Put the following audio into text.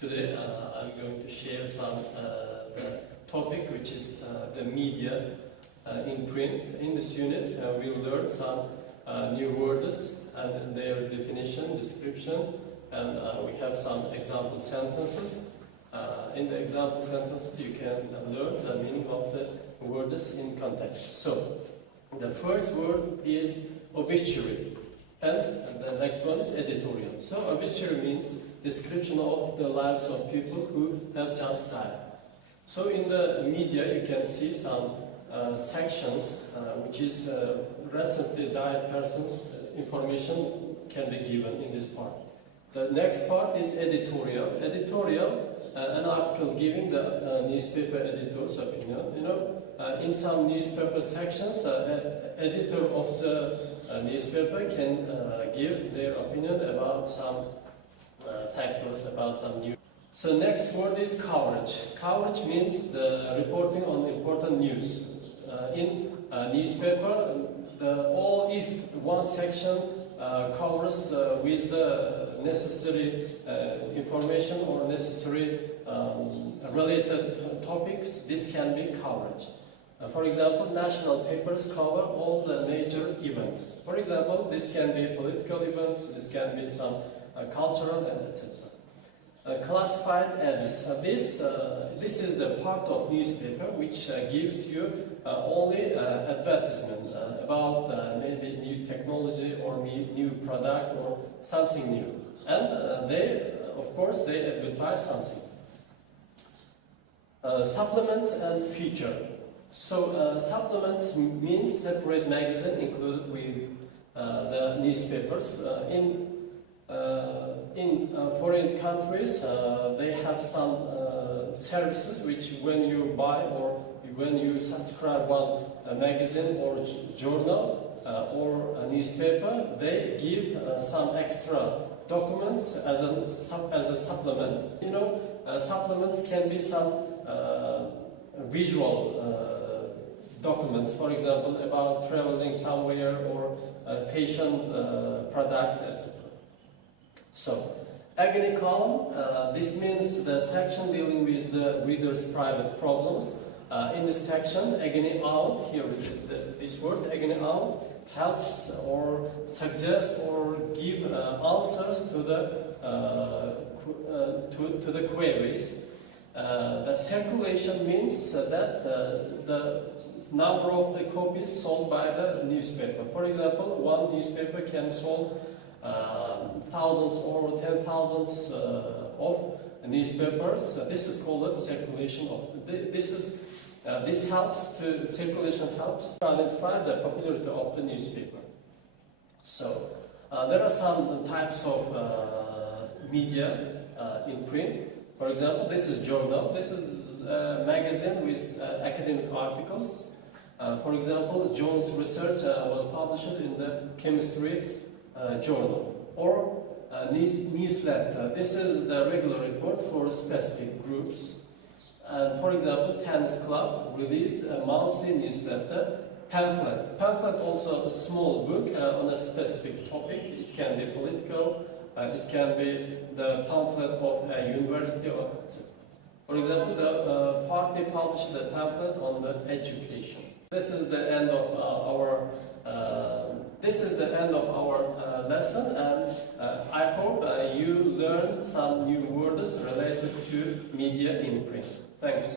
Today I'm going to share some the topic which is the media in print. In this unit we'll learn some new words and their definition, description, and we have some example sentences. In the example sentences you can learn the meaning of the words in context. So the first word is obituary. And the next one is editorial. So obituary means description of the lives of people who have just died. So in the media you can see some sections which is recently died persons information can be given in this part. The next part is editorial. Editorial, an article giving the newspaper editor's opinion. In some newspaper sections, editor of the newspaper can give their opinion about some factors, about some news. So next word is coverage. Coverage means the reporting on important news. In newspaper, if one section covers with the necessary information or necessary related topics, this can be coverage. For example, national papers cover all the major events. For example, this can be political events, this can be some cultural, and etc. Classified ads. This is the part of newspaper which gives you only advertisement about maybe new technology or new product or something new. And of course, they advertise something. Supplements and feature. So supplements means separate magazine included with the newspapers. In foreign countries, they have some services which when you buy or when you subscribe one magazine or journal or a newspaper, they give some extra documents as a supplement. Supplements can be some visual documents, for example, about traveling somewhere or fashion products, etc. So, agony column, this means the section dealing with the reader's private problems. In this section, agony out, here this word, agony out, helps or suggests or give answers to the queries. The circulation means that the number of the copies sold by the newspaper. For example, one newspaper can sell thousands or 10,000s of newspapers. This is called circulation of. Circulation helps to identify the popularity of the newspaper. So there are some types of media in print. For example, this is journal. This is a magazine with academic articles. For example, Jones' research was published in the chemistry journal. Or newsletter. This is the regular report for specific groups. And for example, tennis club release a monthly newsletter. Pamphlet. Pamphlet also a small book on a specific topic. It can be political. It can be the pamphlet of a university or etc. For example, the party published a pamphlet on the education. This is the end of our lesson, and I hope you learned some new words related to media in print. Thanks.